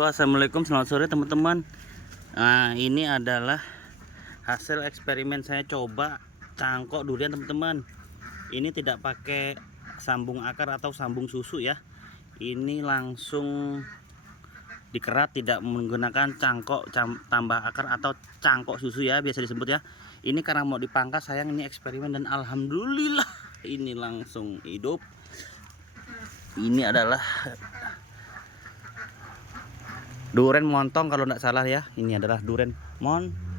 Assalamualaikum, selamat sore teman-teman. Nah, ini adalah hasil eksperimen saya coba cangkok durian teman-teman. Ini tidak pakai sambung akar atau sambung susu ya. Ini langsung dikerat, tidak menggunakan cangkok tambah akar atau cangkok susu ya, biasa disebut ya. Ini karena mau dipangkas sayang, ini eksperimen dan alhamdulillah ini langsung hidup. Ini adalah duren montong kalau tidak salah ya. Ini adalah duren montong.